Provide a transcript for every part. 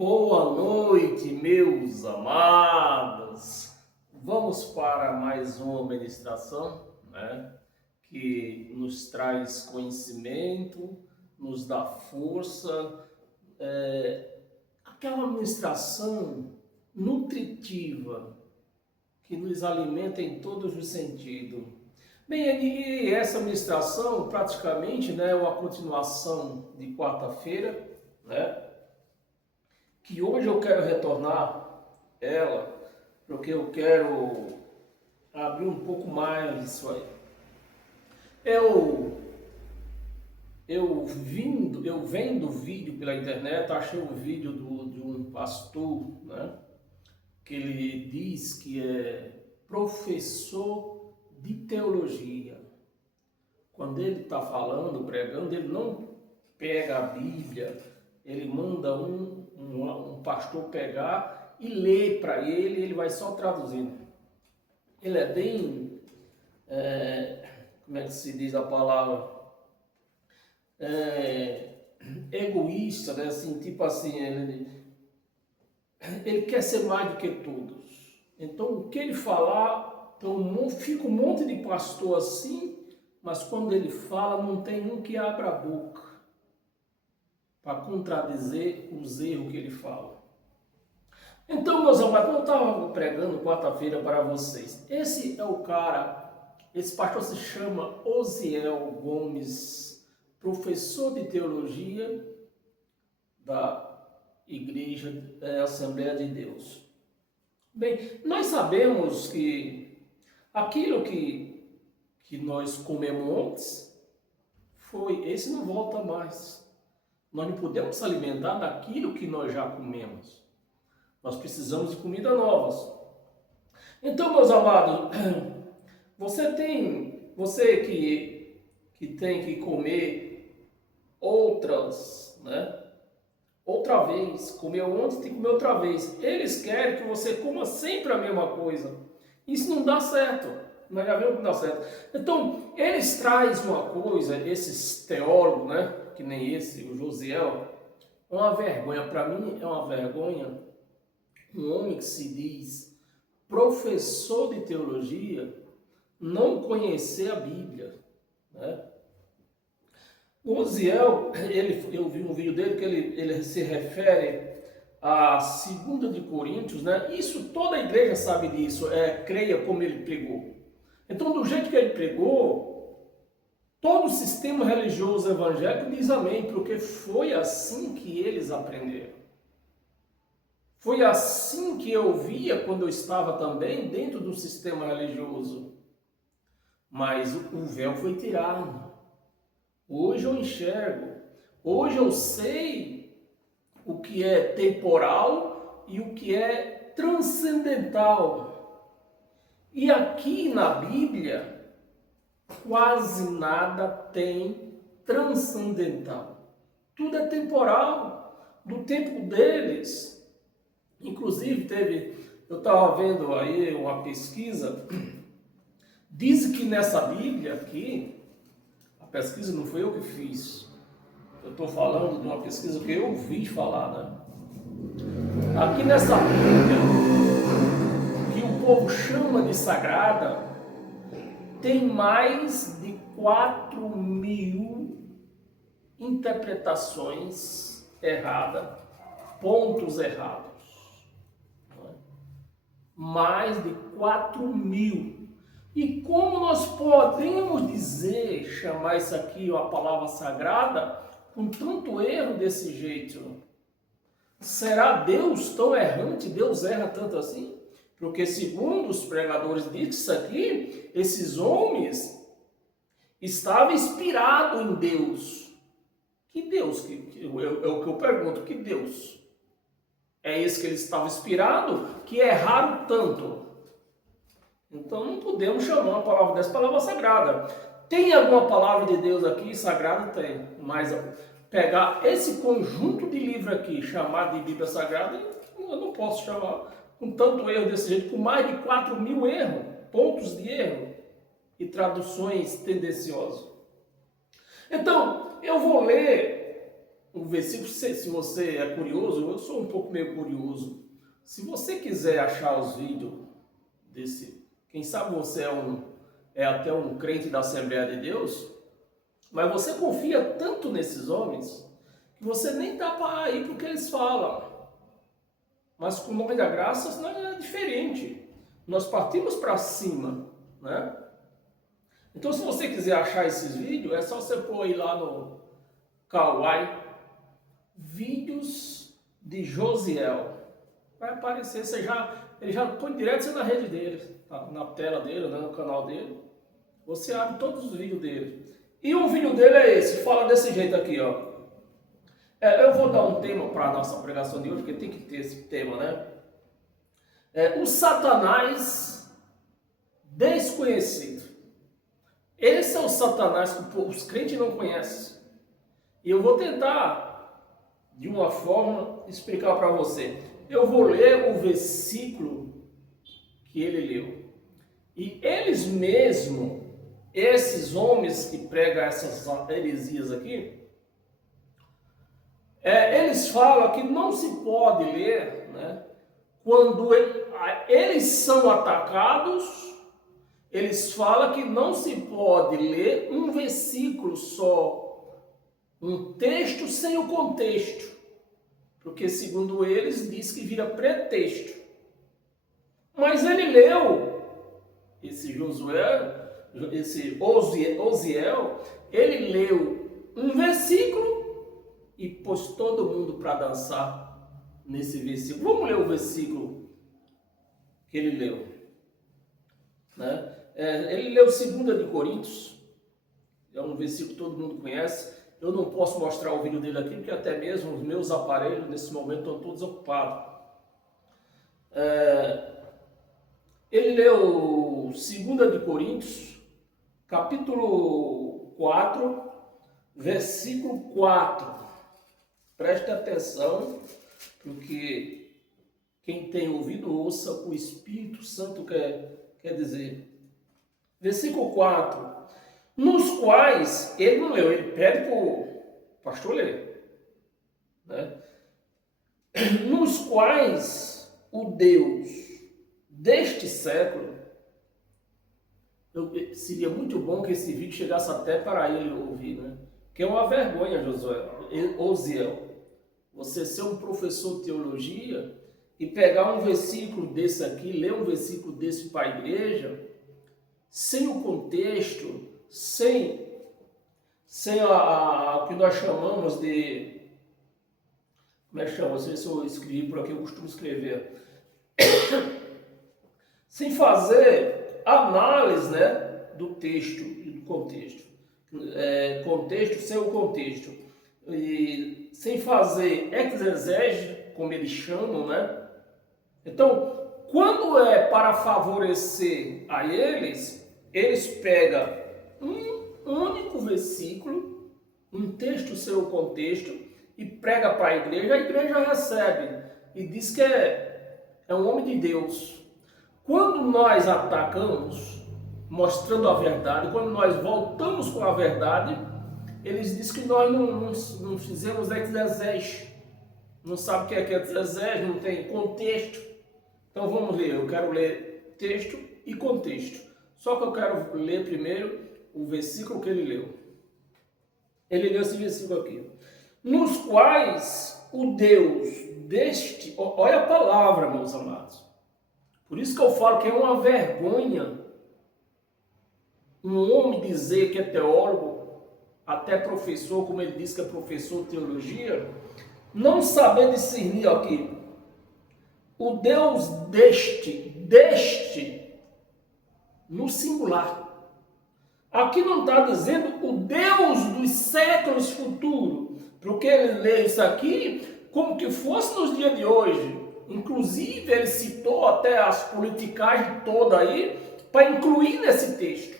Boa noite, meus amados. Vamos para mais uma ministração, que nos traz conhecimento, nos dá força, aquela ministração nutritiva que nos alimenta em todos os sentidos. Bem, e essa ministração praticamente é uma continuação de quarta-feira, que hoje eu quero retornar ela, porque eu quero abrir um pouco mais disso aí. Eu vendo vídeo pela internet, achei um vídeo de um pastor, que ele diz que é professor de teologia. Quando ele está falando, pregando, ele não pega a Bíblia, ele manda um pastor pegar e ler para ele, ele vai só traduzindo. Ele é bem, como é que se diz a palavra? Egoísta, assim, tipo assim, ele quer ser mais do que todos. Então, o que ele falar, então, fica um monte de pastor assim, mas quando ele fala, não tem um que abra a boca para contradizer os erros que ele fala. Então, meus amados, eu estava pregando quarta-feira para vocês. Esse é o cara, esse pastor se chama Osiel Gomes, professor de teologia da Igreja Assembleia de Deus. Bem, nós sabemos que aquilo que nós comemos antes, esse não volta mais. Nós não podemos se alimentar daquilo que nós já comemos. Nós precisamos de comida novas. Então, meus amados, você que tem que comer outras, outra vez, comeu ontem, tem que comer outra vez. Eles querem que você coma sempre a mesma coisa. Isso não dá certo. Nós já vemos que não dá certo. Então, eles trazem uma coisa, esses teólogos, que nem esse, o Josiel, uma vergonha. Para mim é uma vergonha um homem que se diz professor de teologia não conhecer a Bíblia, O Osiel, eu vi um vídeo dele que ele se refere a 2 de Coríntios, Isso toda a igreja sabe disso, creia como ele pregou. Então, do jeito que ele pregou, todo o sistema religioso evangélico diz amém, porque foi assim que eles aprenderam. Foi assim que eu via quando eu estava também dentro do sistema religioso. Mas o véu foi tirado. Hoje eu enxergo. Hoje eu sei o que é temporal e o que é transcendental. E aqui na Bíblia, quase nada tem transcendental. Tudo é temporal, do tempo deles. Inclusive, eu estava vendo aí uma pesquisa, diz que nessa Bíblia aqui, a pesquisa não foi eu que fiz, eu estou falando de uma pesquisa que eu ouvi falar, Aqui nessa Bíblia, que o povo chama de sagrada, tem mais de 4.000 interpretações erradas, pontos errados. Mais de 4.000. E como nós podemos chamar isso aqui uma palavra sagrada, com tanto erro desse jeito? Será Deus tão errante? Deus erra tanto assim? Porque segundo os pregadores dizem isso aqui, esses homens estavam inspirados em Deus. Que Deus? É o que eu pergunto, que Deus? É esse que eles estavam inspirados, que erraram tanto. Então não podemos chamar uma palavra dessa palavra sagrada. Tem alguma palavra de Deus aqui? Sagrada tem. Mas pegar esse conjunto de livros aqui, chamar de Bíblia Sagrada, eu não posso chamar com tanto erro desse jeito, com mais de 4.000 erros, pontos de erro e traduções tendenciosas. Então, eu vou ler um versículo, se você é curioso, eu sou um pouco meio curioso. Se você quiser achar os vídeos desse, quem sabe você é até um crente da Assembleia de Deus, mas você confia tanto nesses homens que você nem dá para ir porque eles falam. Mas com o nome da graça não é diferente. Nós partimos para cima, né? Então, se você quiser achar esses vídeos, é só você pôr aí lá no Kawaii, vídeos de Josiel. Vai aparecer, ele já põe direto na rede dele, na tela dele, né, no canal dele. Você abre todos os vídeos dele. E o vídeo dele é esse, fala desse jeito aqui, ó. Eu vou dar um tema para a nossa pregação de hoje, porque tem que ter esse tema, né? O Satanás desconhecido. Esse é o Satanás que os crentes não conhecem. E eu vou tentar, de uma forma, explicar para você. Eu vou ler o versículo que ele leu. E eles mesmos, esses homens que pregam essas heresias aqui, eles falam que não se pode ler, né, quando eles são atacados. Eles falam que não se pode ler um versículo só, um texto sem o contexto, porque segundo eles diz que vira pretexto. Mas ele leu, esse Osiel, ele leu um versículo e pôs todo mundo para dançar nesse versículo. Vamos ler o versículo que ele leu, né? Ele leu 2 de Coríntios, é um versículo que todo mundo conhece. Eu não posso mostrar o vídeo dele aqui, porque até mesmo os meus aparelhos nesse momento estão todos ocupados. Ele leu 2 de Coríntios, capítulo 4, versículo 4. Preste atenção, porque quem tem ouvido ouça o Espírito Santo quer dizer. Versículo 4. Nos quais, ele não leu, ele pede para o pastor ler, né? Nos quais o Deus deste século, seria muito bom que esse vídeo chegasse até para ele ouvir, né? Que é uma vergonha, Osiel, você ser um professor de teologia e pegar um versículo desse aqui, ler um versículo desse para a igreja, sem o contexto, sem o que nós chamamos de... Como é que chama? Não sei se eu escrevi por aqui, eu costumo escrever. Sem fazer análise, né, do texto e do contexto. Contexto sem o contexto. E sem fazer exegese, como eles chamam, né? Então, quando é para favorecer a eles pegam um único versículo, um texto sem o contexto, e prega para a igreja recebe e diz que é um homem de Deus. Quando nós atacamos, mostrando a verdade, quando nós voltamos com a verdade, eles dizem que nós não fizemos exegese, não sabe o que é exegese, não tem contexto. Então vamos ler, eu quero ler texto e contexto. Só que eu quero ler primeiro o versículo que ele leu. Ele leu esse versículo aqui. Nos quais o Deus deste... Olha a palavra, meus amados. Por isso que eu falo que é uma vergonha um homem dizer que é teólogo, até professor, como ele diz que é professor de teologia, não saber discernir aqui. O Deus deste, no singular. Aqui não está dizendo o Deus dos séculos futuros, porque ele lê isso aqui como que fosse nos dias de hoje. Inclusive, ele citou até as politicagens todas aí, para incluir nesse texto.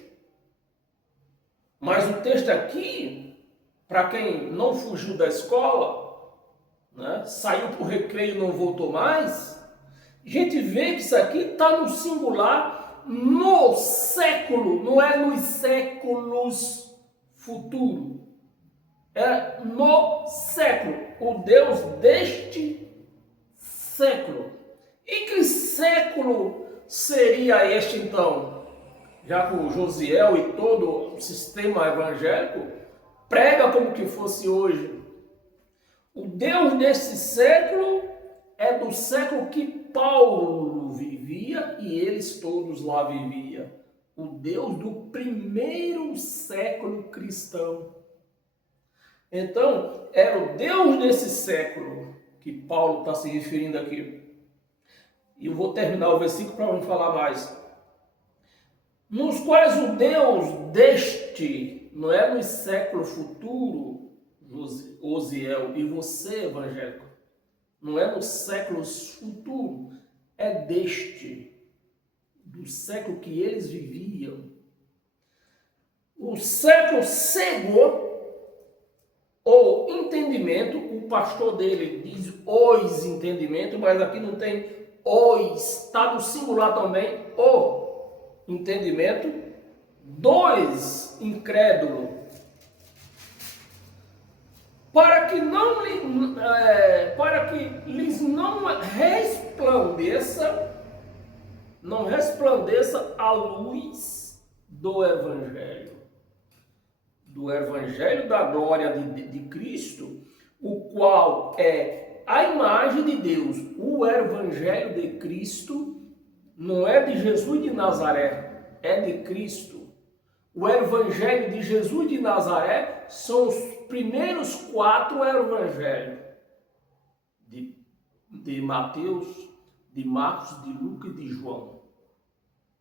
Mas o texto aqui, para quem não fugiu da escola, né, saiu para o recreio e não voltou mais, a gente vê que isso aqui está no singular, no século, não é nos séculos futuros. é no século, o Deus deste século. E que século seria este então? Já que o Josiel e todo o sistema evangélico prega como que fosse hoje. O Deus desse século é do século que Paulo vivia e eles todos lá viviam. O Deus do primeiro século cristão. Então, era o Deus desse século que Paulo está se referindo aqui. E eu vou terminar o versículo para não falar mais. Nos quais o Deus deste, não é no século futuro, Osiel, e você, evangélico, não é no século futuro, é deste, do século que eles viviam. O século cegou ou entendimento, o pastor dele diz os entendimento, mas aqui não tem os, está no singular também, o entendimento, dois incrédulos, para que lhes não resplandeça a luz do Evangelho da glória de Cristo, o qual é a imagem de Deus. O Evangelho de Cristo não é de Jesus de Nazaré, é de Cristo. O Evangelho de Jesus de Nazaré são os primeiros 4 evangelhos de Mateus, de Marcos, de Lucas e de João.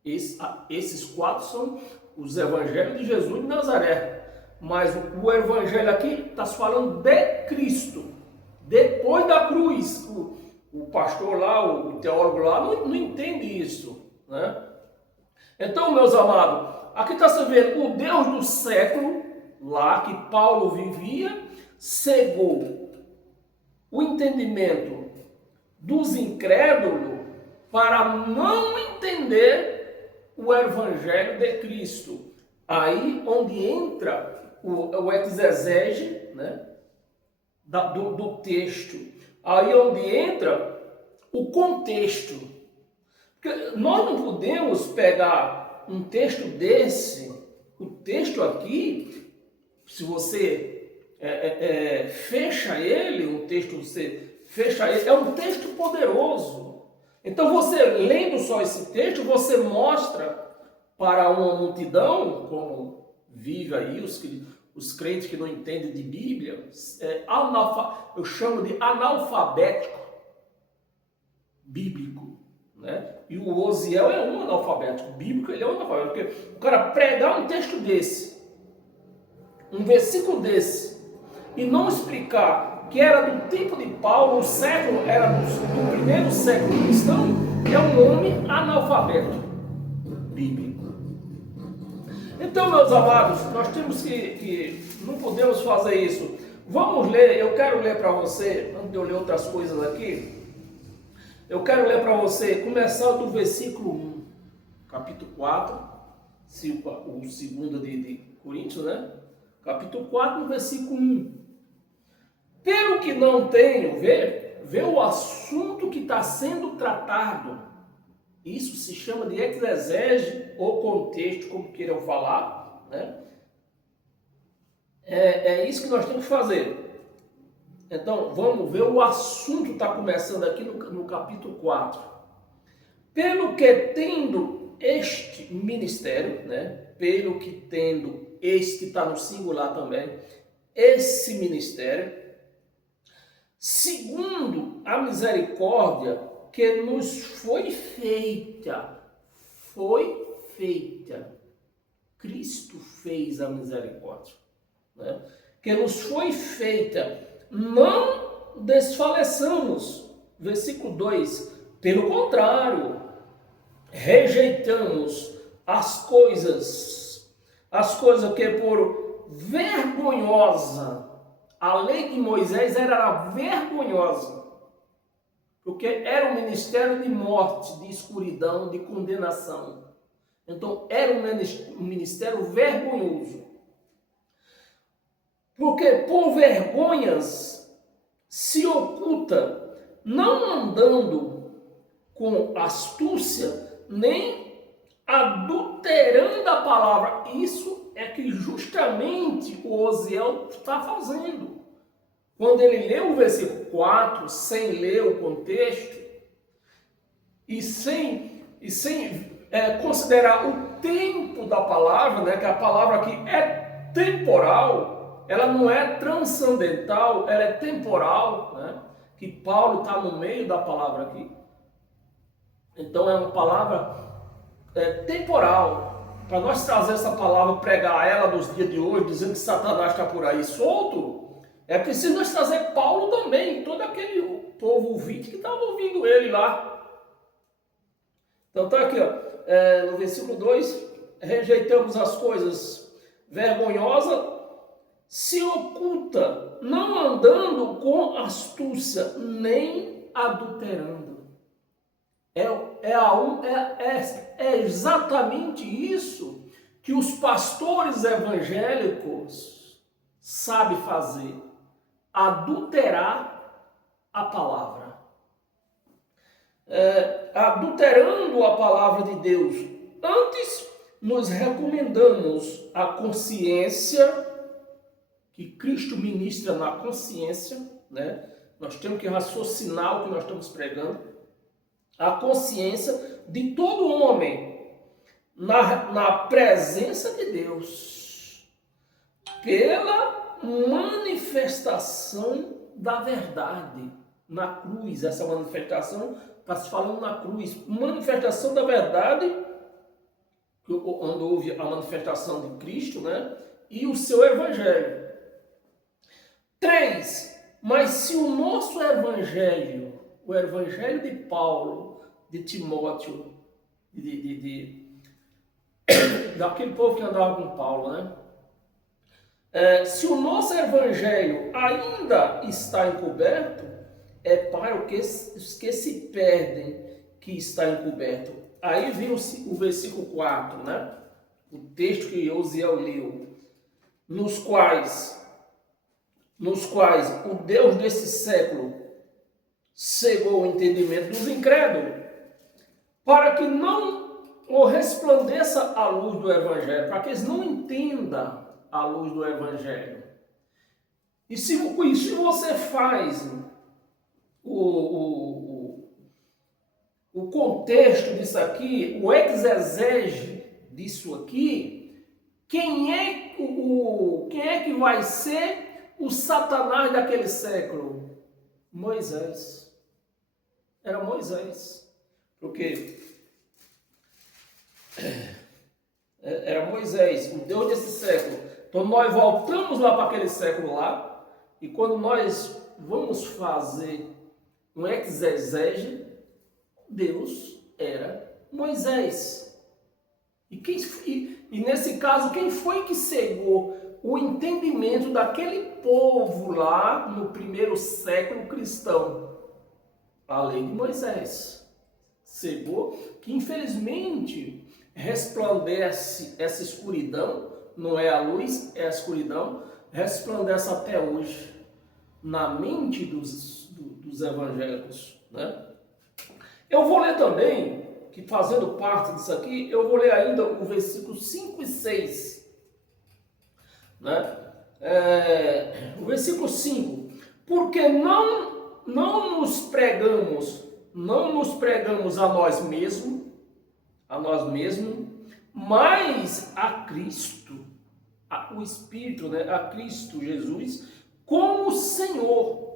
Esses 4 são os evangelhos de Jesus de Nazaré. Mas o evangelho aqui está se falando de Cristo, depois da cruz. O pastor lá, o teólogo lá, não entende isso, né? Então, meus amados, aqui está se vendo o Deus do século, lá que Paulo vivia, cegou o entendimento dos incrédulos para não entender o Evangelho de Cristo. Aí onde entra o exegese, né, do texto. Aí onde entra o contexto. Porque nós não podemos pegar um texto desse, o texto aqui, se você fecha ele, um texto você fecha ele, é um texto poderoso. Então você, lendo só esse texto, você mostra para uma multidão, como vive aí os crentes que não entendem de Bíblia, eu chamo de analfabético bíblico, né? E o Osiel é um analfabético bíblico, ele é um analfabético, porque o cara pregar um texto desse, um versículo desse, e não explicar que era do tempo de Paulo, o século era do primeiro século cristão, é um homem analfabeto bíblico. Então, meus amados, nós temos que não podemos fazer isso. Vamos ler, eu quero ler para você, antes de eu ler outras coisas aqui, eu quero ler para você, começar do versículo 1, capítulo 4, o segundo de Coríntios, né? Capítulo 4, versículo 1. Pelo que não tenho, vê o assunto que está sendo tratado. Isso se chama de exegese ou contexto, como queiram falar, né? É isso que nós temos que fazer. Então, vamos ver o assunto, está começando aqui no capítulo 4. Pelo que tendo este ministério, né? Pelo que tendo este, está no singular também, esse ministério, segundo a misericórdia que nos foi feita, Cristo fez a misericórdia, né? Que nos foi feita, não desfaleçamos, versículo 2, pelo contrário, rejeitamos as coisas que por vergonhosa, a lei de Moisés era vergonhosa, porque era um ministério de morte, de escuridão, de condenação. Então, era um ministério vergonhoso. Porque por vergonhas se oculta, não andando com astúcia, nem adulterando a palavra. Isso é que justamente o Osiel está fazendo. Quando ele lê o versículo 4, sem ler o contexto, e sem considerar o tempo da palavra, né, que a palavra aqui é temporal, ela não é transcendental, ela é temporal, né, que Paulo está no meio da palavra aqui. Então é uma palavra temporal. Para nós trazer essa palavra, pregar ela nos dias de hoje, dizendo que Satanás está por aí solto, é preciso nós trazer Paulo também, todo aquele povo ouvinte que estava ouvindo ele lá. Então está aqui, ó, no versículo 2, rejeitamos as coisas vergonhosas, se oculta, não andando com astúcia, nem adulterando. É exatamente isso que os pastores evangélicos sabem fazer, adulterar a palavra. Adulterando a palavra de Deus. Antes, nós recomendamos a consciência, que Cristo ministra na consciência, né? Nós temos que raciocinar o que nós estamos pregando. A consciência de todo homem na presença de Deus, pela manifestação da verdade na cruz. Essa manifestação está se falando na cruz, manifestação da verdade, onde houve a manifestação de Cristo, né? E o seu evangelho. 3. Mas se o nosso evangelho, o evangelho de Paulo, de Timóteo, daquele povo que andava com Paulo, né? Se o nosso evangelho ainda está encoberto, é para os que se perdem que está encoberto. Aí vem o versículo 4, né? O texto que Osiel leu. Nos quais o Deus desse século cegou o entendimento dos incrédulos, para que não o resplandeça a luz do Evangelho, para que eles não entendam a luz do Evangelho. E se você faz o contexto disso aqui, o exegese disso aqui, quem é que vai ser o Satanás daquele século? Moisés. Era Moisés. Porque era Moisés, o Deus desse século. Então nós voltamos lá para aquele século lá, e quando nós vamos fazer um exegese, Deus era Moisés. E nesse caso, quem foi que cegou o entendimento daquele povo lá no primeiro século cristão? A lei de Moisés. Cegou, que infelizmente resplandece essa escuridão, não é a luz, é a escuridão, resplandece até hoje na mente dos evangélicos, né? Eu vou ler também, que fazendo parte disso aqui, eu vou ler ainda o versículo 5 e 6, né? O versículo 5, porque não nos pregamos a nós mesmos, mas a Cristo, o Espírito, né? A Cristo Jesus, como Senhor,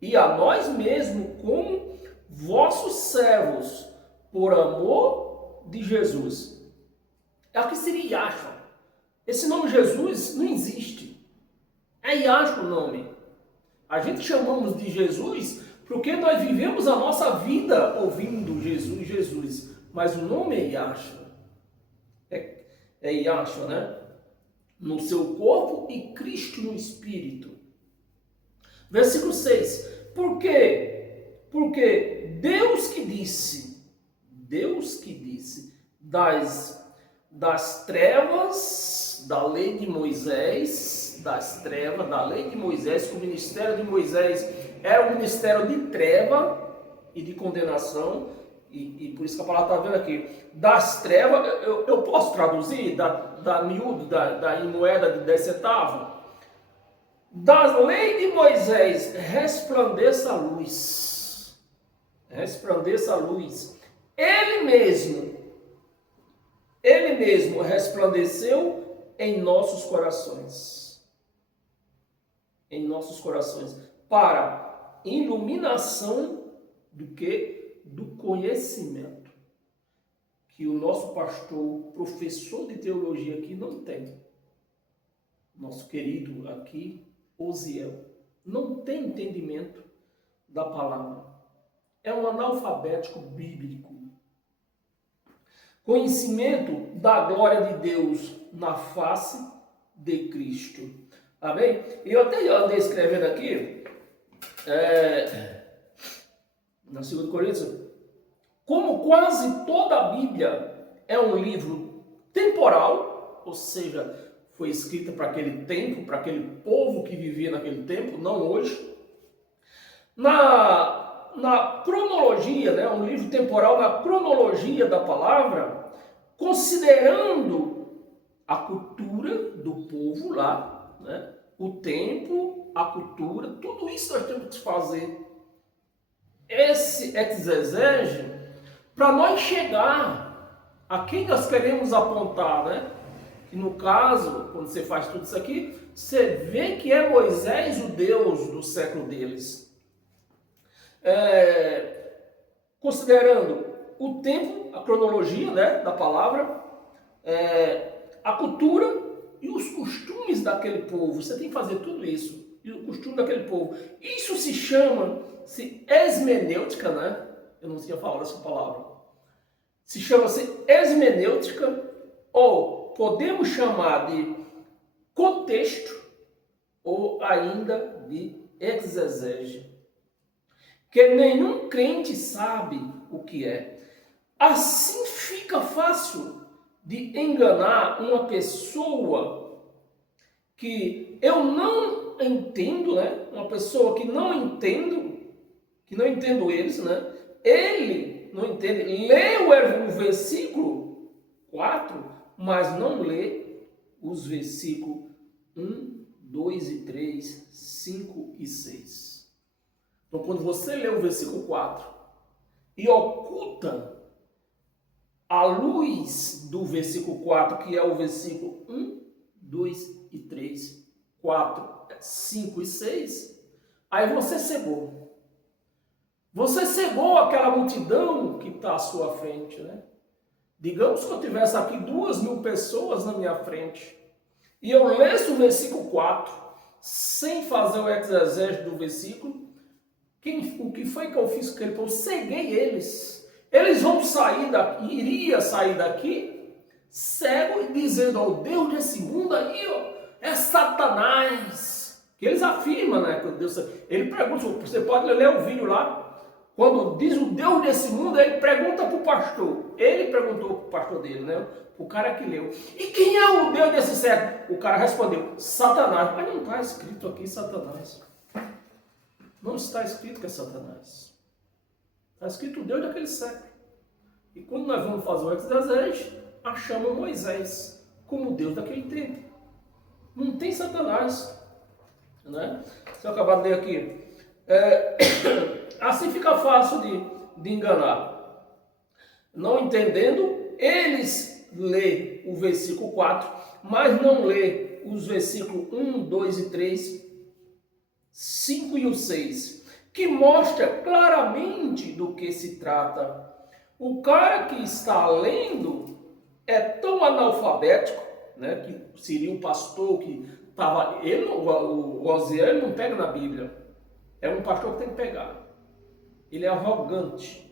e a nós mesmos como vossos servos, por amor de Jesus. Aqui seria Yahshua. Esse nome Jesus não existe. É Yahshua o nome. A gente chamamos de Jesus porque nós vivemos a nossa vida ouvindo Jesus, Jesus. Mas o nome é Yahshua. É Yahshua, né? No seu corpo e Cristo no Espírito. Versículo 6. Por quê? Porque Deus que disse das trevas, da lei de Moisés, das trevas, da lei de Moisés, que o ministério de Moisés era um ministério de treva e de condenação, e por isso que a palavra está vendo aqui, das trevas, eu posso traduzir, da miúdo, da moeda de 10 centavos, da lei de Moisés, resplandeça a luz, resplandeça a luz, ele mesmo resplandeceu em nossos corações, para iluminação do que? Do conhecimento, que o nosso pastor, professor de teologia aqui não tem. Nosso querido aqui, Osiel, não tem entendimento da palavra. É um analfabético bíblico. Conhecimento da glória de Deus na face de Cristo. Amém? E eu até andei escrevendo aqui, na 2 Coríntios, como quase toda a Bíblia é um livro temporal, ou seja, foi escrita para aquele tempo, para aquele povo que vivia naquele tempo, não hoje. Na cronologia, né, um livro temporal na cronologia da palavra, considerando a cultura do povo lá, né, o tempo, a cultura, tudo isso nós temos que fazer. Esse exegese para nós chegar a quem nós queremos apontar, né? Que no caso, quando você faz tudo isso aqui, você vê que é Moisés o Deus do século deles. Considerando o tempo, a cronologia, né, da palavra, a cultura e os costumes daquele povo. Você tem que fazer tudo isso. E o costume daquele povo. Isso se chama esmenêutica, né? Eu não tinha falado essa palavra. Se chama-se esmenêutica, ou podemos chamar de contexto, ou ainda de exegese, que nenhum crente sabe o que é. Assim fica fácil de enganar uma pessoa que eu não entendo, né? Uma pessoa que não entendo eles, né? Ele não entende, lê o versículo 4, mas não lê os versículos 1, 2 e 3, 5 e 6. Então, quando você lê o versículo 4 e oculta a luz do versículo 4, que é o versículo 1, 2 e 3, 4, 5 e 6, aí você cegou. Você cegou aquela multidão que está à sua frente, né? Digamos que eu tivesse aqui 2.000 pessoas na minha frente e eu lesse o versículo 4 sem fazer o exegese do versículo. O que foi que eu fiz com aquele povo? Ceguei eles. Eles vão sair daqui, iria sair daqui cego e dizendo ao Deus desse mundo aí, ó, é Satanás. Que eles afirmam, né? Que Deus, ele pergunta, você pode ler o vídeo lá. Quando diz o Deus desse mundo, ele pergunta para o pastor. Ele perguntou para o pastor dele, né? O cara que leu. E quem é o Deus desse século? O cara respondeu, Satanás. Mas não está escrito aqui Satanás. Não está escrito que é Satanás. Está escrito o Deus daquele século. E quando nós vamos fazer o exegese, achamos Moisés como Deus daquele tempo. Não tem Satanás. Né? Se eu acabar de ler aqui. Assim fica fácil de enganar. Não entendendo, eles lê o versículo 4, mas não lê os versículos 1, 2 e 3, 5 e o 6, que mostra claramente do que se trata. O cara que está lendo é tão analfabético, né, que seria um pastor que estava... O Osiel não pega na Bíblia. É um pastor que tem que pegar. Ele é arrogante.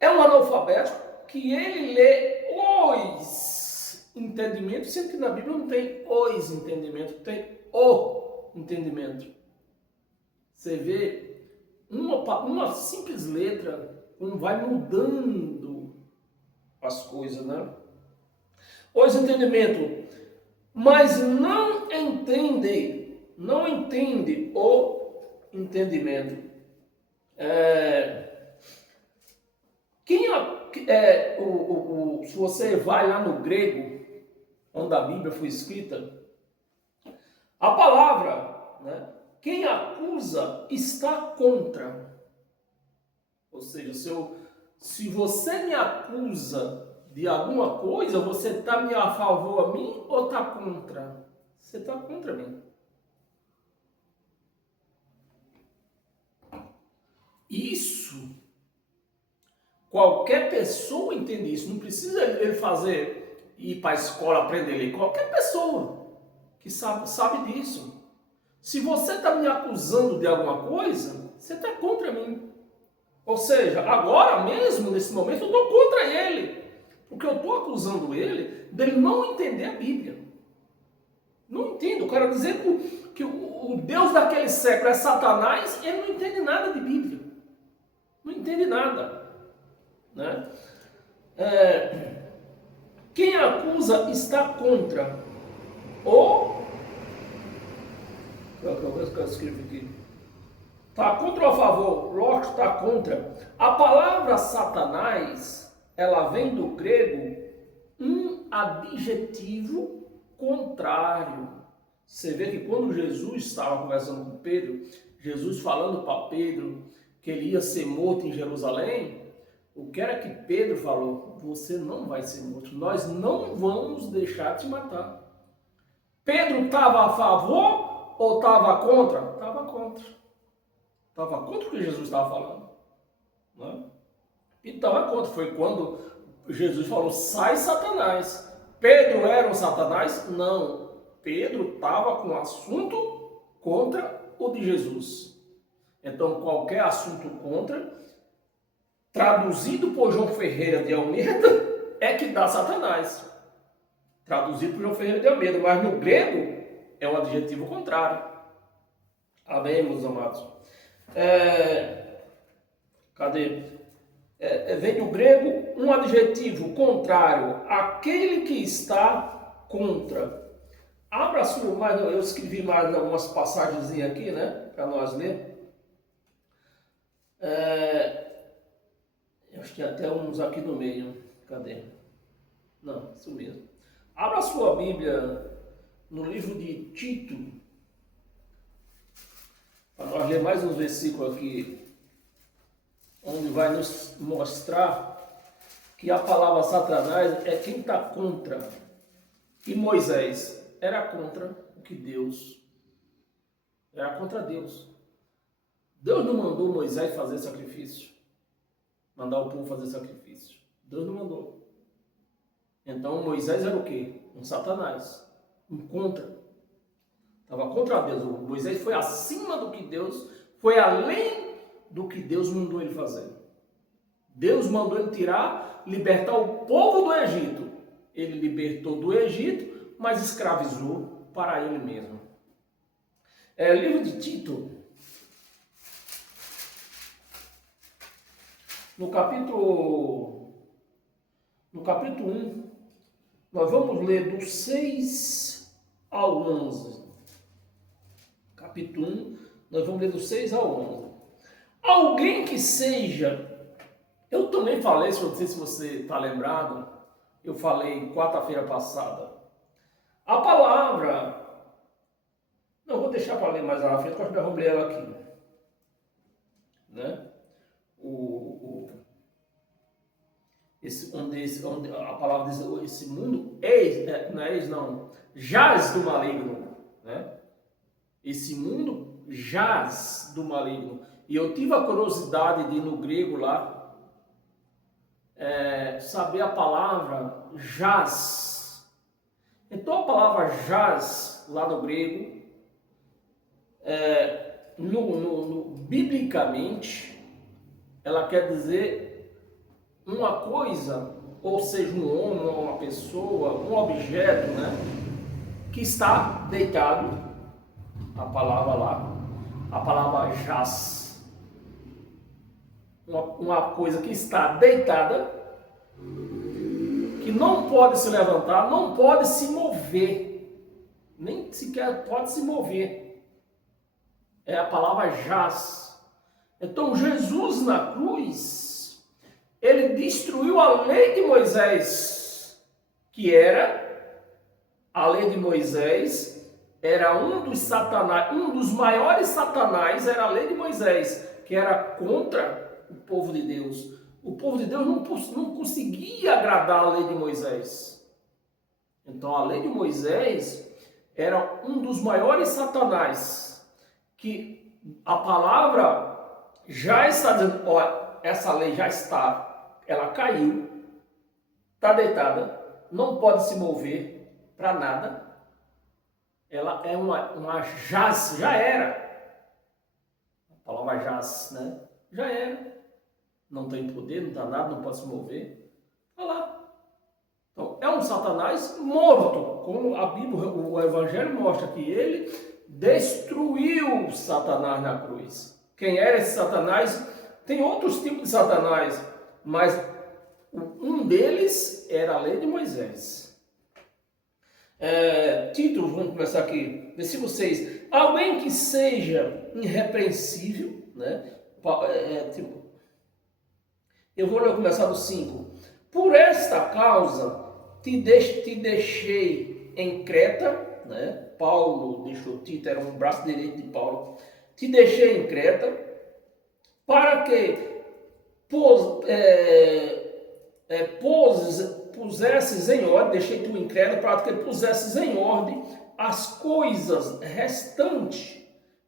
É um analfabético que ele lê os entendimentos, sendo que na Bíblia não tem os entendimentos, tem o entendimento. Você vê uma simples letra, como vai mudando as coisas, né? Os entendimentos mas não entende o entendimento. Se você vai lá no grego, onde a Bíblia foi escrita, a palavra, né, quem acusa está contra. Ou seja, se você me acusa de alguma coisa, você está me a favor a mim ou está contra? Você está contra mim. Isso, qualquer pessoa entende isso. Não precisa ele ir para a escola aprender a ler. Qualquer pessoa que sabe disso. Se você está me acusando de alguma coisa, você está contra mim. Ou seja, agora mesmo, nesse momento, eu estou contra ele. Porque eu estou acusando ele dele não entender a Bíblia. Não entendo. O cara dizer que o Deus daquele século é Satanás, ele não entende nada de Bíblia. Não entende nada. Né? Quem acusa está contra. Eu escrevo aqui. Está contra ou a favor? Lógico, está contra. A palavra Satanás, ela vem do grego um adjetivo contrário. Você vê que quando Jesus estava conversando com Pedro, Jesus falando para Pedro que ele ia ser morto em Jerusalém, o que era que Pedro falou? Você não vai ser morto, nós não vamos deixar te matar. Pedro estava a favor ou estava contra? Estava contra. Estava contra o que Jesus estava falando. Né? Então é contra. Foi quando Jesus falou, sai Satanás. Pedro era um Satanás? Não. Pedro estava com um assunto contra o de Jesus. Então qualquer assunto contra, traduzido por João Ferreira de Almeida, é que dá Satanás. Traduzido por João Ferreira de Almeida. Mas no grego é um adjetivo contrário. Amém, meus amados? Vem do grego um adjetivo contrário, aquele que está contra. Abra sua, mas eu escrevi mais algumas passagens aqui, né, para nós ler. Acho que tem até uns aqui no meio. Cadê? Não, isso mesmo. Abra sua Bíblia no livro de Tito, para nós ler mais uns versículos aqui, onde vai nos mostrar que a palavra Satanás é quem está contra. E Moisés era contra o que Deus, era contra Deus. Deus não mandou Moisés fazer sacrifício, mandar o povo fazer sacrifício. Deus não mandou. Então Moisés era o quê? Um Satanás, um contra. Estava contra Deus. Moisés foi acima do que Deus, foi além do que Deus mandou ele fazer. Deus mandou ele libertar o povo do Egito. Ele libertou do Egito, mas escravizou para ele mesmo. Livro de Tito, no capítulo 1, nós vamos ler do 6 ao 11. Capítulo 1, nós vamos ler do 6 ao 11. Alguém que seja... Eu também falei, não sei se você está lembrado, eu falei quarta-feira passada. A palavra... Não, vou deixar para ler mais lá na frente, porque nós vamos ler ela aqui. Né? Onde a palavra diz, esse mundo jaz do maligno, né? Esse mundo jaz do maligno. E eu tive a curiosidade de ir no grego lá, saber a palavra jaz. Então a palavra jaz, lá no grego, biblicamente, ela quer dizer uma coisa, ou seja, um homem, uma pessoa, um objeto, né, que está deitado, a palavra lá, a palavra jaz, uma coisa que está deitada, que não pode se levantar, não pode se mover, nem sequer pode se mover. É a palavra jaz. Então Jesus na cruz, ele destruiu a lei de Moisés, que era a lei de Moisés, era um dos maiores satanás, era a lei de Moisés, que era contra o povo de Deus. O povo de Deus não conseguia agradar a lei de Moisés. Então a lei de Moisés era um dos maiores satanás, que a palavra já está dizendo, ó, essa lei já está, ela caiu, está deitada, não pode se mover para nada. Ela é uma jaz, já era. A palavra jaz, né? Já era. Não tem poder, não está nada, não pode se mover. Está lá. Então, é um satanás morto, como a Bíblia, o Evangelho mostra que ele destruiu Satanás na cruz. Quem era esse Satanás? Tem outros tipos de Satanás, mas um deles era a lei de Moisés. Título, vamos começar aqui, versículo 6. Alguém que seja irrepreensível, né? Eu vou começar do 5. Por esta causa te deixei em Creta, né? Paulo deixou Tito, era um braço direito de Paulo. Te deixei em Creta para que pusesses em ordem, deixei tu em Creta para que pusesses em ordem as coisas restantes,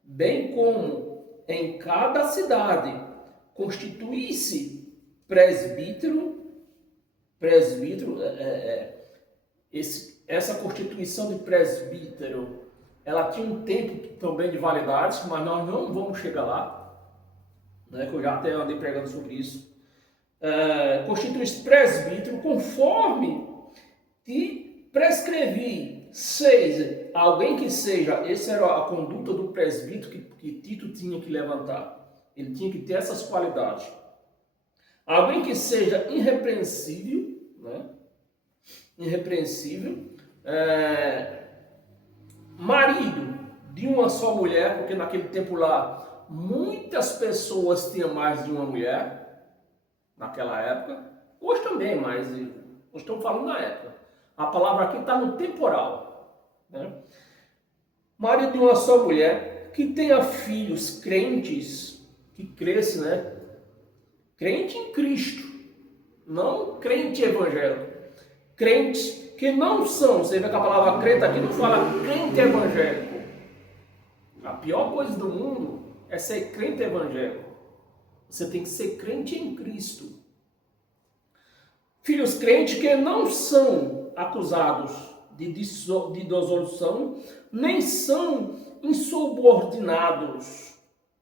bem como em cada cidade constituísse presbítero, essa constituição de presbítero, ela tinha um tempo também de validade, mas nós não vamos chegar lá, né, que eu já até andei pregando sobre isso. Constituísse presbítero conforme te prescrevi. 6. Alguém que seja, essa era a conduta do presbítero que Tito tinha que levantar. Ele tinha que ter essas qualidades. Alguém que seja irrepreensível, né? Irrepreensível, marido de uma só mulher, porque naquele tempo lá muitas pessoas tinham mais de uma mulher, naquela época. Hoje também, mas hoje estamos falando na época. A palavra aqui está no temporal, né? Marido de uma só mulher, que tenha filhos crentes, que cresce, né? Crente em Cristo, não crente evangélico. Crentes que não são, você vê que a palavra crente aqui não fala crente evangélico. A pior coisa do mundo é ser crente evangélico. Você tem que ser crente em Cristo. Filhos crentes que não são acusados de dissolução, nem são insubordinados.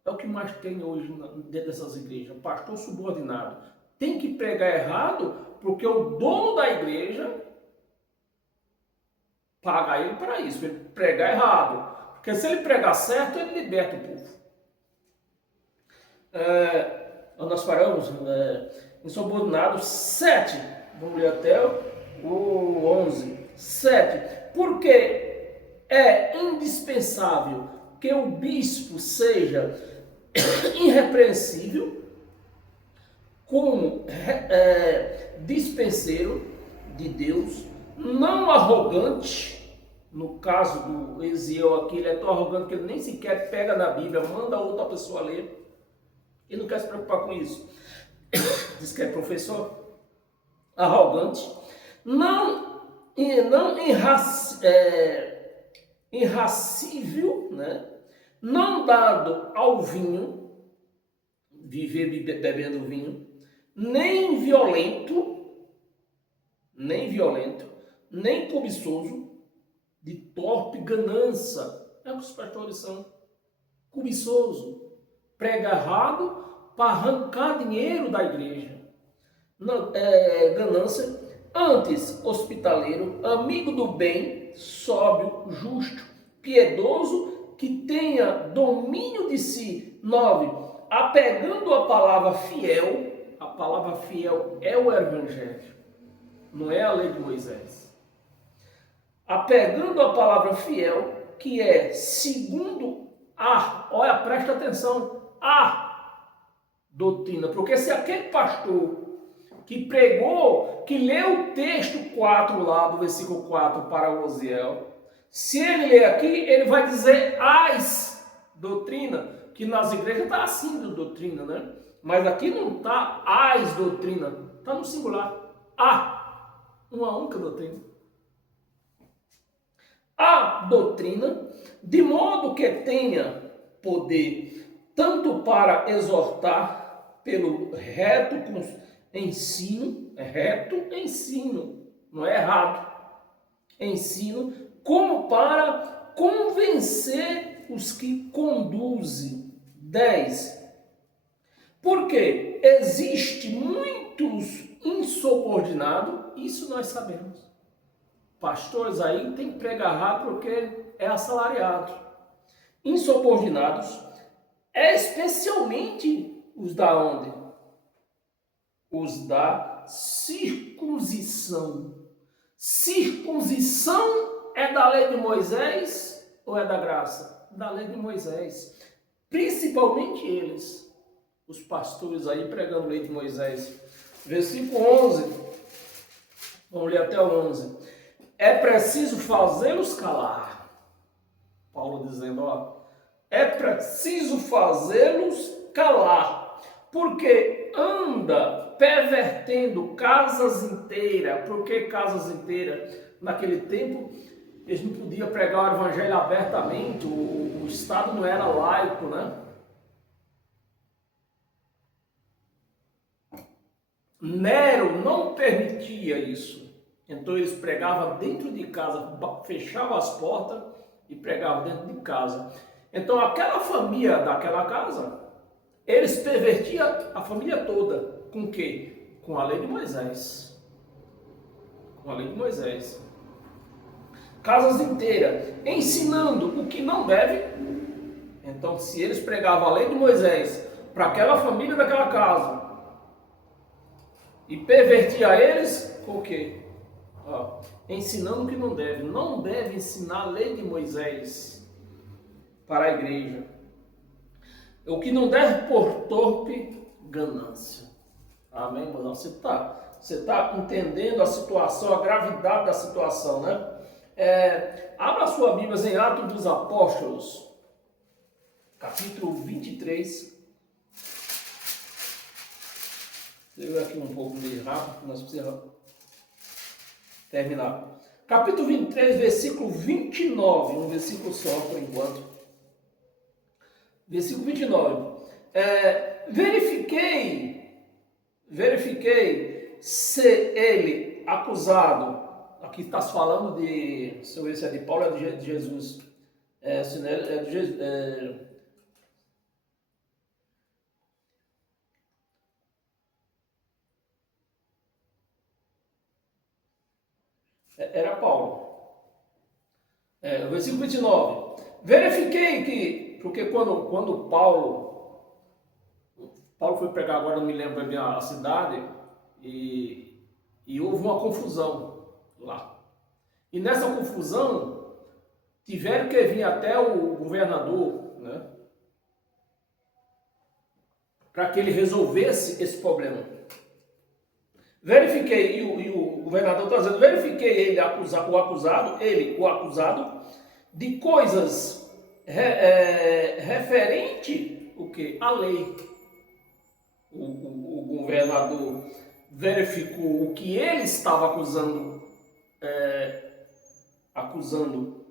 É o que mais tem hoje dentro dessas igrejas. Pastor subordinado. Tem que pregar errado, porque o dono da igreja paga ele para isso, ele pregar errado. Porque se ele pregar certo, ele liberta o povo. Nós falamos insubordinado. 7. Vamos ler até o 11. 7. Porque é indispensável que o bispo seja irrepreensível, como dispenseiro de Deus, não arrogante. No caso do Eziel aqui, ele é tão arrogante que ele nem sequer pega na Bíblia, manda outra pessoa ler. Ele não quer se preocupar com isso. Diz que é professor arrogante, não irracível, né? Não dado ao vinho, viver bebendo vinho, nem violento, nem cobiçoso, de torpe ganância. É o que os pastores são. Cobiçoso, prega errado para arrancar dinheiro da igreja. Não, ganância. Antes, hospitaleiro, amigo do bem, sóbrio, justo, piedoso, que tenha domínio de si. 9. Apegando a palavra fiel. A palavra fiel é o Evangelho, não é a lei de Moisés. apegando a palavra fiel, que é segundo olha, presta atenção, a doutrina. Porque se aquele pastor que pregou, que leu o texto 4 lá, do versículo 4 para Osiel, se ele ler aqui, ele vai dizer as doutrina, que nas igrejas está assim de doutrina, né? Mas aqui não está as doutrina, está no singular. Uma única doutrina. A doutrina, de modo que tenha poder tanto para exortar pelo reto ensino, não é errado, ensino, como para convencer os que conduzem. 10. Porque existe muitos insubordinados, isso nós sabemos. Pastores aí tem que pregar rápido porque é assalariado. Insubordinados, especialmente os da onde? Os da circuncisão. Circuncisão é da lei de Moisés ou é da graça? Da lei de Moisés. Principalmente eles, os pastores aí pregando a lei de Moisés. Versículo 11. Vamos ler até o 11. É preciso fazê-los calar. Paulo dizendo, é preciso fazê-los calar, porque anda pervertendo casas inteiras. Por que casas inteiras? Naquele tempo, eles não podiam pregar o evangelho abertamente, o Estado não era laico, né? Nero não permitia isso. Então eles pregavam dentro de casa, fechavam as portas e pregavam dentro de casa. Então aquela família daquela casa, eles pervertiam a família toda. Com o quê? Com a lei de Moisés. Com a lei de Moisés. Casas inteiras, ensinando o que não deve. Então se eles pregavam a lei de Moisés para aquela família daquela casa e pervertia eles, com o quê? Ensinando o que não deve. Não deve ensinar a lei de Moisés para a igreja. O que não deve por torpe ganância. Amém, irmão? Você tá entendendo a situação, a gravidade da situação, né? Abra sua Bíblia em Atos dos Apóstolos, capítulo 23. Eu vou aqui um pouco meio rápido, nós precisamos terminar. Capítulo 23, versículo 29, um versículo só por enquanto. Versículo 29. Verifiquei se ele acusado, aqui está falando de, se eu ver se é de Paulo ou é de Jesus, era Paulo. Versículo 29. Verifiquei que, porque quando Paulo foi pregar, agora não me lembro bem a cidade, e houve uma confusão lá. E nessa confusão, tiveram que vir até o governador, né, para que ele resolvesse esse problema. Verifiquei, e o governador está dizendo, verifiquei ele, o acusado, de coisas referente o quê? À lei. O governador verificou o que ele estava acusando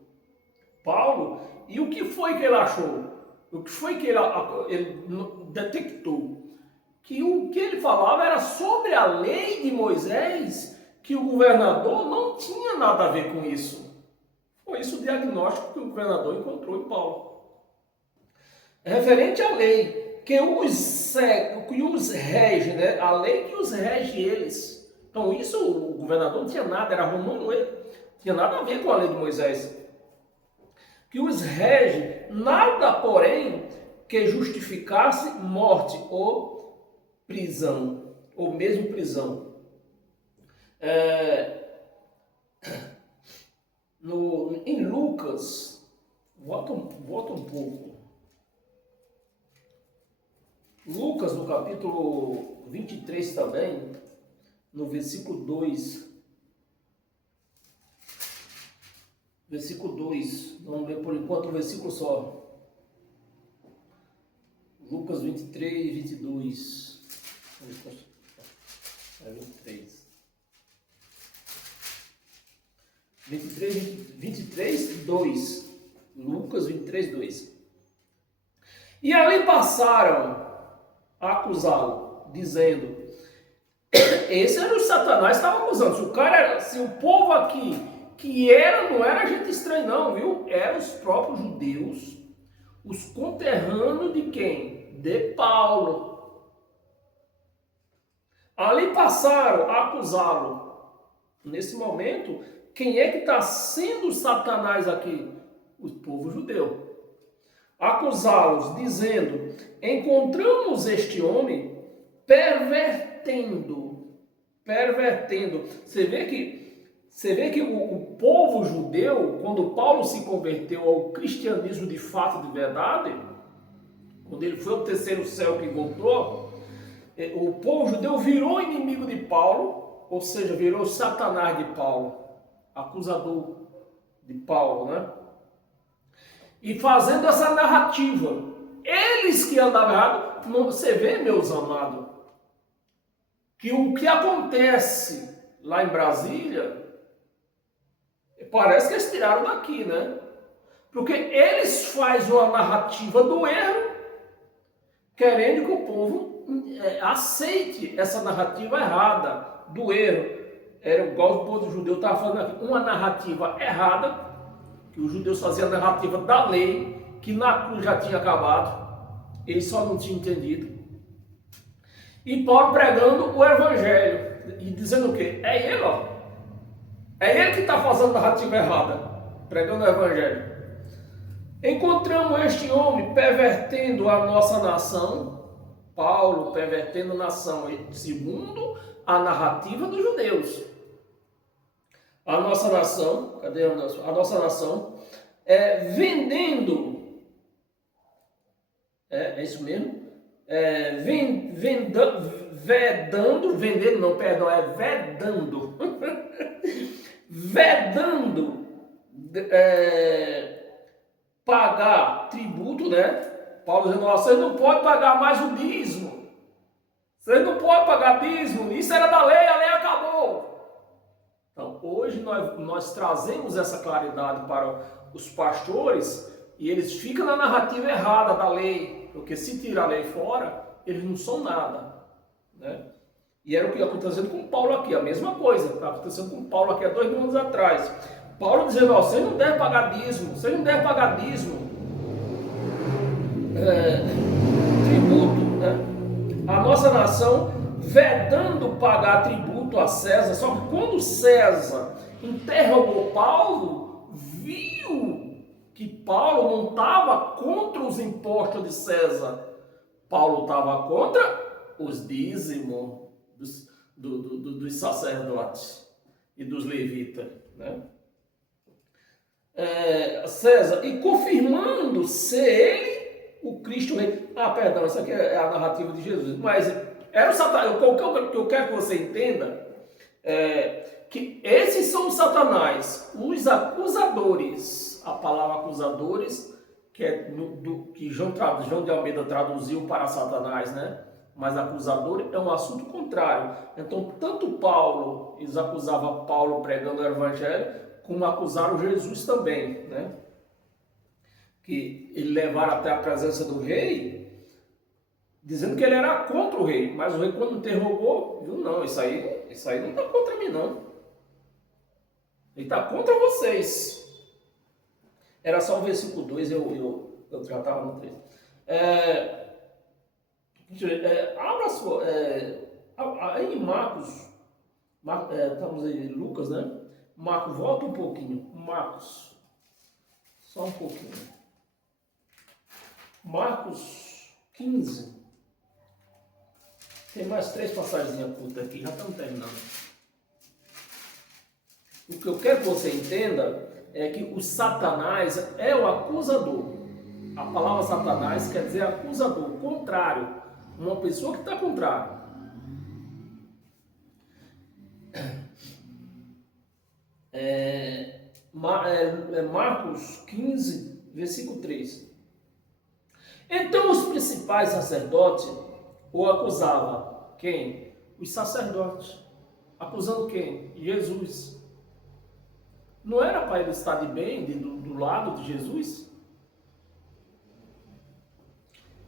Paulo, e o que foi que ele achou? O que foi que ele detectou? Que o que ele falava era sobre a lei de Moisés, que o governador não tinha nada a ver com isso. Foi isso o diagnóstico que o governador encontrou em Paulo. Referente à lei, que os rege, né? A lei que os rege eles. Então isso o governador não tinha nada, era romano ele, não tinha nada a ver com a lei de Moisés. Que os rege, nada porém que justificasse morte ou prisão, ou mesmo prisão. Em Lucas, volta um pouco. Lucas, no capítulo 23 também, no versículo 2. Versículo 2, vamos ler por enquanto o versículo só. Lucas 23, 22. É 23. 23, 2. Lucas 23, 2. E ali passaram a acusá-lo, dizendo: esse era o Satanás que estava acusando. Se o povo aqui que não era gente estranha não, viu? Eram os próprios judeus, os conterrâneos de quem? De Paulo. Ali passaram a acusá-lo. Nesse momento, quem é que está sendo Satanás aqui? O povo judeu. Acusá-los, dizendo: encontramos este homem pervertendo. Você vê que o povo judeu, quando Paulo se converteu ao cristianismo de fato, de verdade, quando ele foi ao terceiro céu que voltou, o povo judeu virou inimigo de Paulo, ou seja, virou Satanás de Paulo, acusador de Paulo, né? E fazendo essa narrativa, eles que andavam errado, você vê, meus amados, que o que acontece lá em Brasília, parece que eles tiraram daqui, né? Porque eles fazem uma narrativa do erro, querendo que o povo aceite essa narrativa errada do erro. Era igual o povo judeu estava falando aqui, uma narrativa errada, que os judeus faziam a narrativa da lei, que na cruz já tinha acabado, eles só não tinham entendido. E Paulo pregando o evangelho, e dizendo o quê? É ele, ó. É ele que está fazendo a narrativa errada, pregando o evangelho. Encontramos este homem pervertendo a nossa nação, Paulo pervertendo a nação, segundo a narrativa dos judeus. A nossa nação, cadê a nossa nação? Vendendo, é isso mesmo? Vedando, vedando pagar tributo, né? Paulo dizendo: vocês não podem pagar mais o dízimo, vocês não podem pagar dízimo, isso era da lei, a lei acabou. Então, hoje nós trazemos essa claridade para os pastores e eles ficam na narrativa errada da lei, porque se tirar a lei fora, eles não são nada, né? E era o que ia acontecendo com Paulo aqui, a mesma coisa que estava acontecendo com Paulo aqui há 2 mil anos atrás. Paulo dizendo: vocês não devem pagar dízimo, vocês não devem pagar dízimo, tributo, né? A nossa nação vedando pagar tributo a César. Só que quando César interrogou Paulo, viu que Paulo não estava contra os impostos de César, Paulo estava contra os dízimos dos sacerdotes e dos levitas, né? César, e confirmando ser ele o Cristo Rei. Perdão, isso aqui é a narrativa de Jesus, mas era o Satanás. O que eu quero que você entenda que esses são os Satanás, os acusadores. A palavra acusadores, que João de Almeida traduziu para Satanás, né? Mas acusador é um assunto contrário. Então, tanto Paulo, eles acusavam Paulo pregando o evangelho, como acusaram Jesus também, né? Que ele levaram até a presença do rei, dizendo que ele era contra o rei, mas o rei, quando interrogou, viu: não, isso aí não está contra mim, não. Ele está contra vocês. Era só o versículo 2, eu já estava no 3. Abra a sua. Aí em Marcos, estamos em Lucas, né? Marcos, volta um pouquinho. Marcos, só um pouquinho. Marcos 15. Tem mais 3 passagens curtas aqui, já estamos terminando. O que eu quero que você entenda é que o Satanás é o acusador. A palavra Satanás quer dizer acusador, contrário. Uma pessoa que está contrária. Marcos 15, versículo 3. Então os principais sacerdotes o acusavam. Quem? Os sacerdotes. Acusando quem? Jesus. Não era para ele estar de bem do lado de Jesus?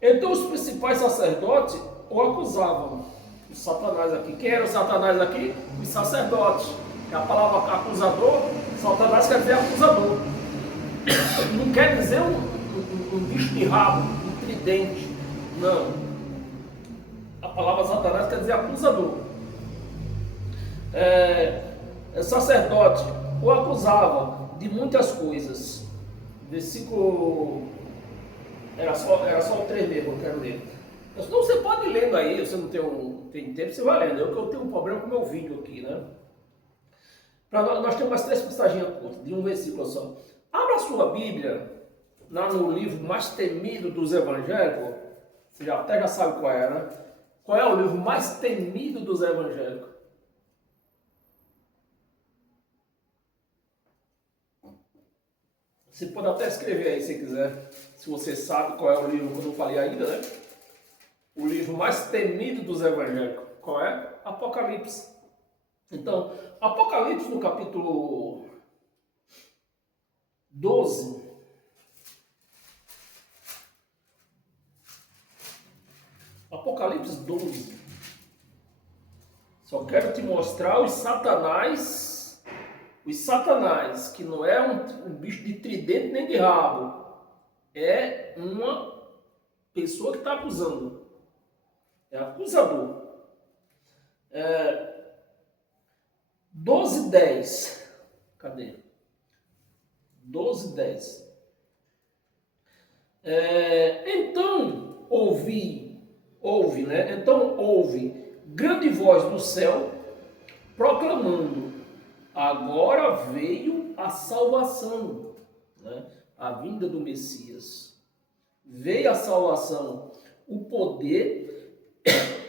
Então os principais sacerdotes o acusavam. O Satanás aqui. Quem era o Satanás aqui? Os sacerdotes. A palavra acusador, Satanás quer dizer acusador. Não quer dizer um bicho de rabo, um tridente. Não. A palavra Satanás quer dizer acusador. Sacerdote o acusava de muitas coisas. Versículo. Era só o 3 mesmo, eu quero ler. Então você pode ir lendo aí, você não tem tempo, você vai lendo. Eu tenho um problema com o meu vídeo aqui, né? Nós temos mais 3 passagens curtas, de um versículo só. Abra a sua Bíblia, lá no livro mais temido dos evangélicos. Você até já sabe qual é, né? Qual é o livro mais temido dos evangélicos? Você pode até escrever aí se quiser, se você sabe qual é o livro que eu não falei ainda, né? O livro mais temido dos evangélicos. Qual é? Apocalipse. Então, Apocalipse no capítulo 12. Apocalipse 12. Só quero te mostrar os satanás, que não é um bicho de tridente nem de rabo. É uma pessoa que está acusando. É acusador. 12:10. Cadê? 12:10. Então ouve, né? Então ouve grande voz do céu proclamando: agora veio a salvação, né? A vinda do Messias. Veio a salvação, o poder,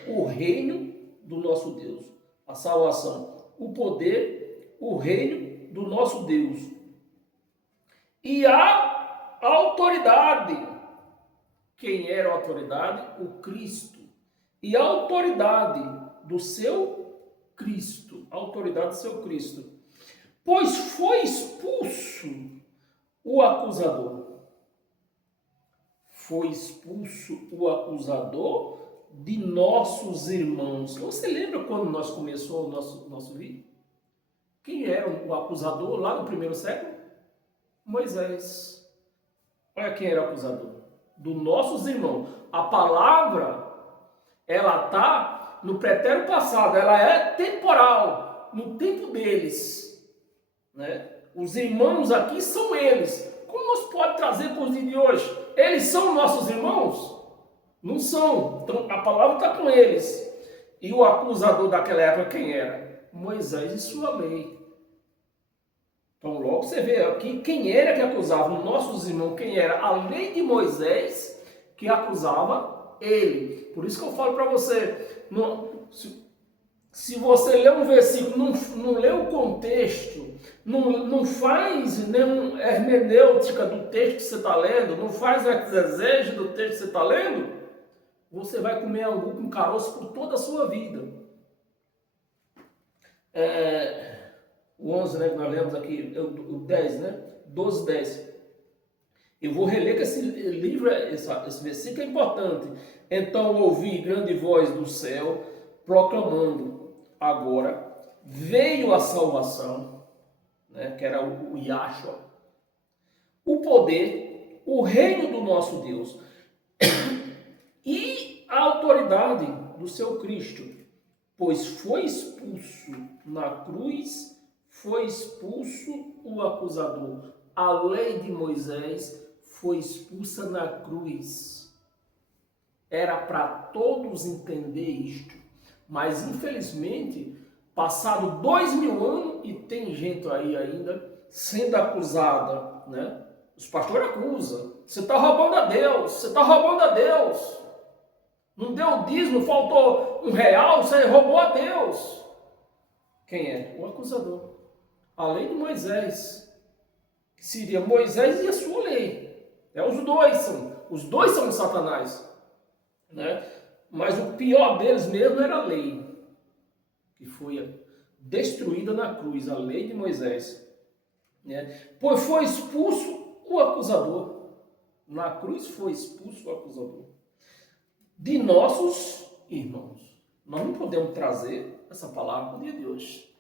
o reino do nosso Deus. A salvação, o poder, o reino do nosso Deus. E a autoridade. Quem era a autoridade? O Cristo. E a autoridade do seu Cristo. A autoridade do seu Cristo. Pois foi expulso o acusador. Foi expulso o acusador de nossos irmãos. Você lembra quando nós começamos o nosso vídeo? Quem era o acusador lá no primeiro século? Moisés. Olha quem era o acusador. Dos nossos irmãos. A palavra, ela está no pretérito passado, ela é temporal, no tempo deles, né? Os irmãos aqui são eles. Como nós podemos trazer para os dias de hoje? Eles são nossos irmãos? Não são. Então a palavra está com eles. E o acusador daquela época quem era? Moisés e sua lei. Então logo você vê aqui quem era que acusava os nossos irmãos, quem era a lei de Moisés que acusava ele. Por isso que eu falo para você, se você lê um versículo, não lê o contexto, não faz nenhuma hermenêutica do texto que você está lendo, não faz exegese do texto que você está lendo, você vai comer angu com caroço por toda a sua vida. O 11, né, que nós lemos aqui, o 10, né? 12:10. Eu vou reler que esse livro, esse versículo é importante. Então ouvi grande voz do céu, proclamando: agora veio a salvação, né, que era o Yahshua, o poder, o reino do nosso Deus e a autoridade do seu Cristo, pois foi expulso na cruz, foi expulso o acusador. A lei de Moisés foi expulsa na cruz. Era para todos entender isto. Mas, infelizmente, passado 2000 anos, e tem gente aí ainda sendo acusada, né? Os pastores acusam. Você está roubando a Deus, você está roubando a Deus. Não deu dízimo, faltou R$1, você roubou a Deus. Quem é? O acusador. A lei de Moisés, que seria Moisés e a sua lei. Os dois são Satanás, né? Mas o pior deles mesmo era a lei, que foi destruída na cruz, a lei de Moisés, né? Pois foi expulso o acusador. Na cruz foi expulso o acusador de nossos irmãos. Nós não podemos trazer essa palavra no dia de hoje.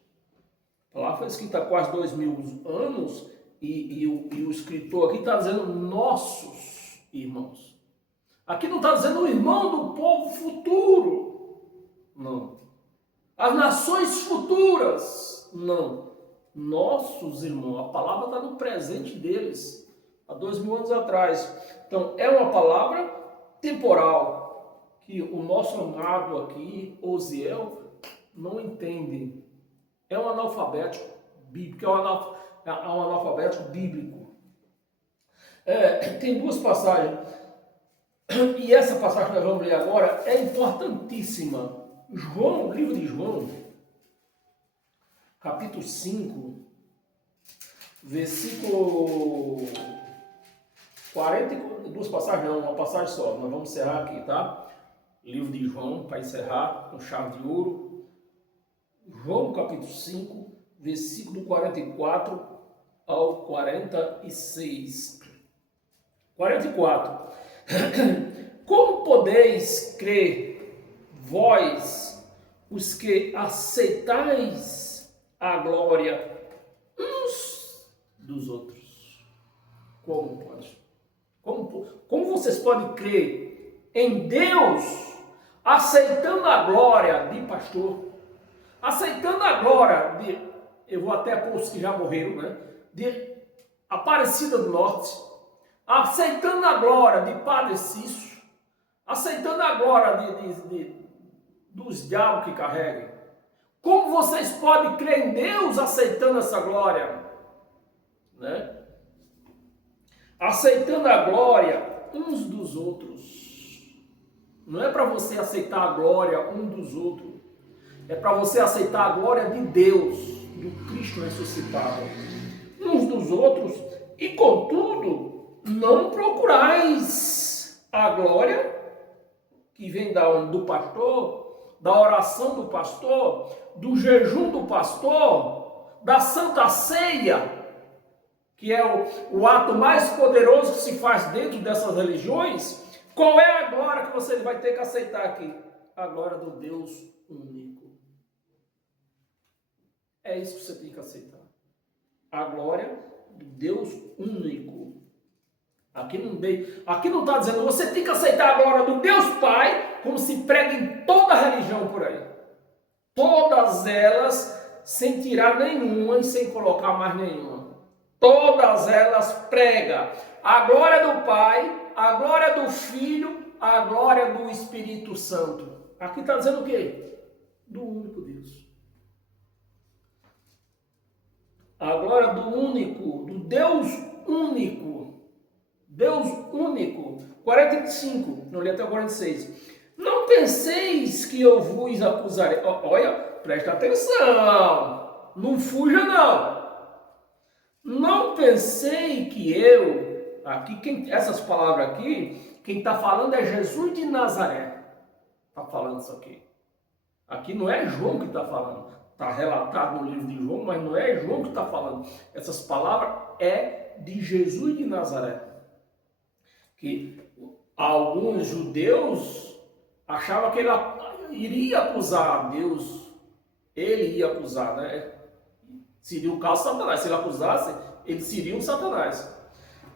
A palavra foi escrita há quase 2000 anos e o escritor aqui está dizendo nossos irmãos. Aqui não está dizendo o irmão do povo futuro. Não. As nações futuras. Não. Nossos irmãos. A palavra está no presente deles. Há 2000 anos atrás. Então, é uma palavra temporal. Que o nosso amado aqui, Osiel, não entende. É um analfabeto bíblico. É um analfabeto bíblico. Tem duas passagens. E essa passagem que nós vamos ler agora é importantíssima. João, livro de João, capítulo 5, versículo 40, duas passagens não, uma passagem só. Nós vamos encerrar aqui, tá? Livro de João, para encerrar com chave de ouro. João, capítulo 5, versículo 44 ao 46. 44. Como podeis crer, vós, os que aceitais a glória uns dos outros? Como pode? Como vocês podem crer em Deus, aceitando a glória de pastor, aceitando a glória de, eu vou até pôr os que já morreram, né? De Aparecida do Norte, aceitando a glória de Padre Cício, aceitando a glória dos diabos que carregam. Como vocês podem crer em Deus aceitando essa glória? Né? Aceitando a glória uns dos outros. Não é para você aceitar a glória um dos outros. É para você aceitar a glória de Deus, do Cristo ressuscitado. Uns dos outros. E contudo, não procurais a glória que vem do pastor, da oração do pastor, do jejum do pastor, da santa ceia, que é o ato mais poderoso que se faz dentro dessas religiões. Qual é a glória que você vai ter que aceitar aqui? A glória do Deus único. É isso que você tem que aceitar. A glória do Deus único. Aqui não está dizendo você tem que aceitar a glória do Deus Pai, como se prega em toda a religião por aí. Todas elas, sem tirar nenhuma e sem colocar mais nenhuma. Todas elas pregam a glória do Pai, a glória do Filho, a glória do Espírito Santo. Aqui está dizendo o quê? Do único Deus. A glória do único, do Deus único. Deus único. 45, não li até o 46. Não penseis que eu vos acusarei. Olha, presta atenção. Não fuja não. Não pensei que eu, aqui, essas palavras aqui, quem está falando é Jesus de Nazaré. Está falando isso aqui. Aqui não é João que está falando. Está relatado no livro de João, mas não é João que está falando. Essas palavras é de Jesus de Nazaré. Que alguns judeus achavam que ele iria acusar a Deus. Ele ia acusar, né? Seria o caso de Satanás. Se ele acusasse, ele seria um Satanás.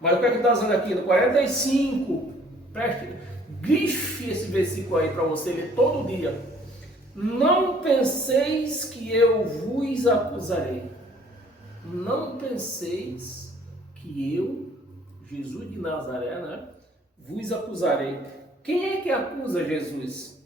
Mas o que é que está dizendo aqui? No 45, preste, grife esse versículo aí para você ler todo dia. Não penseis que eu vos acusarei. Não penseis que eu, Jesus de Nazaré, né, vos acusarei. Quem é que acusa Jesus?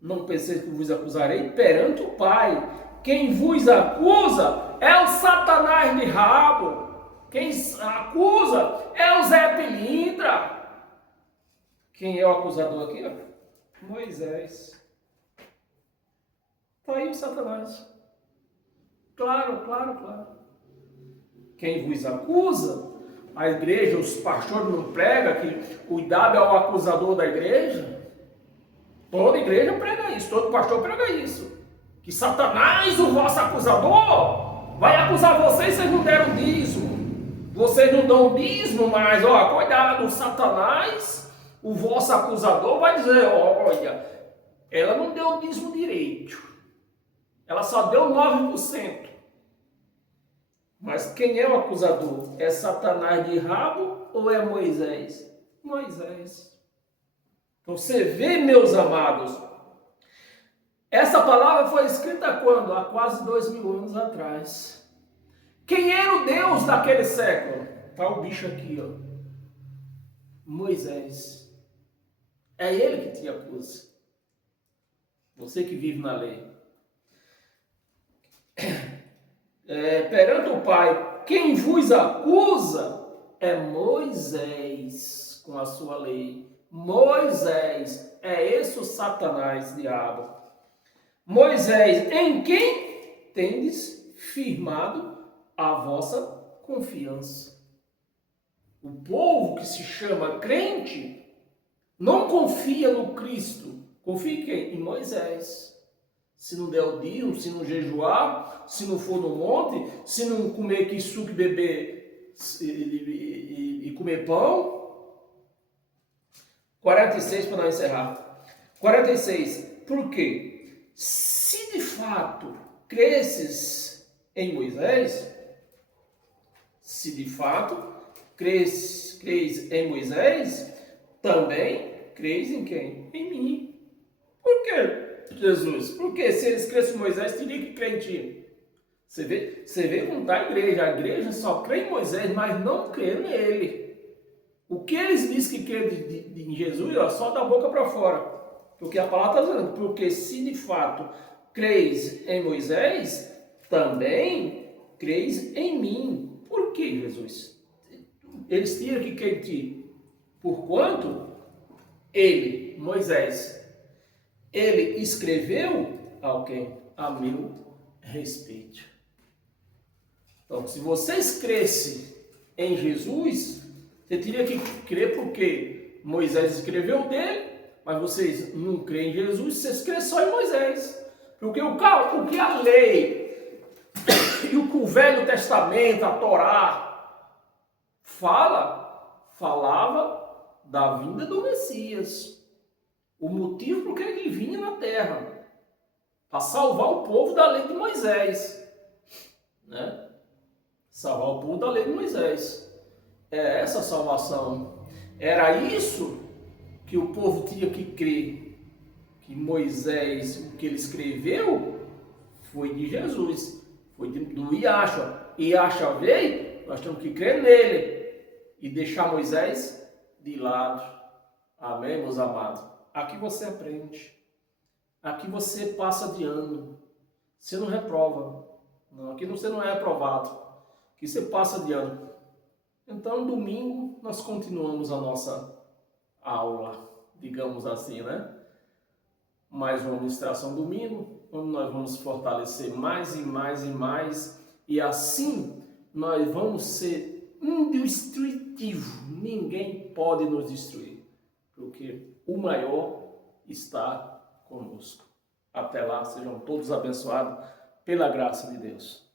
Não penseis que vos acusarei perante o Pai. Quem vos acusa é o Satanás de rabo. Quem acusa é o Zé Pilintra. Quem é o acusador aqui? Moisés. Está aí o Satanás. Claro, claro, claro. Quem vos acusa, a igreja, os pastores não pregam que o diabo é o acusador da igreja? Toda igreja prega isso, todo pastor prega isso. Que Satanás, o vosso acusador, vai acusar vocês, vocês não deram dízimo. Vocês não dão dízimo, mas, cuidado, Satanás, o vosso acusador, vai dizer, olha, ela não deu dízimo direito. Ela só deu 9%. Mas quem é o acusador? É Satanás de rabo ou é Moisés? Moisés. Então você vê, meus amados, essa palavra foi escrita quando? Há quase 2000 anos atrás. Quem era o Deus daquele século? Está o bicho aqui, ó. Moisés. É ele que te acusa. Você que vive na lei. Perante o Pai, quem vos acusa é Moisés com a sua lei. Moisés, é esse o Satanás, diabo. Moisés, em quem tendes firmado a vossa confiança. O povo que se chama crente não confia no Cristo. Confia em quem? Em Moisés. Se não der o dízimo, se não jejuar, se não for no monte, se não comer quiçuque, beber e comer pão. 46 para não encerrar. 46. Por quê? Se de fato cresces em Moisés, se de fato crês em Moisés, também crês em quem? Em mim. Por quê? Jesus, porque se eles crescem em Moisés, teria que crer em ti. Você vê como está a igreja só crê em Moisés, mas não crê nele. O que eles dizem que crê em Jesus, só da boca para fora. Porque a palavra está dizendo, porque se de fato crês em Moisés, também crês em mim. Por que, Jesus? Eles tinham que crer em ti. Porquanto ele, Moisés, ele escreveu alguém a meu respeito. Então, se vocês crescem em Jesus, você teria que crer porque Moisés escreveu dele, mas vocês não creem em Jesus, vocês creem só em Moisés. Porque o que a lei e o que o Velho Testamento, a Torá, falava da vinda do Messias. O motivo por que ele vinha na terra, para salvar o povo da lei de Moisés, né? Salvar o povo da lei de Moisés. É essa a salvação. Era isso que o povo tinha que crer, que Moisés, o que ele escreveu, foi de Jesus, foi do Yahshua. Yahshua veio, nós temos que crer nele e deixar Moisés de lado. Amém, meus amados? Aqui você aprende. Aqui você passa de ano. Você não reprova. Não, aqui você não é reprovado. Aqui você passa de ano. Então, domingo, nós continuamos a nossa aula, digamos assim, né? Mais uma ministração domingo, onde nós vamos fortalecer mais e mais e mais. E assim, nós vamos ser indestrutíveis. Ninguém pode nos destruir. Porque o maior está conosco. Até lá, sejam todos abençoados pela graça de Deus.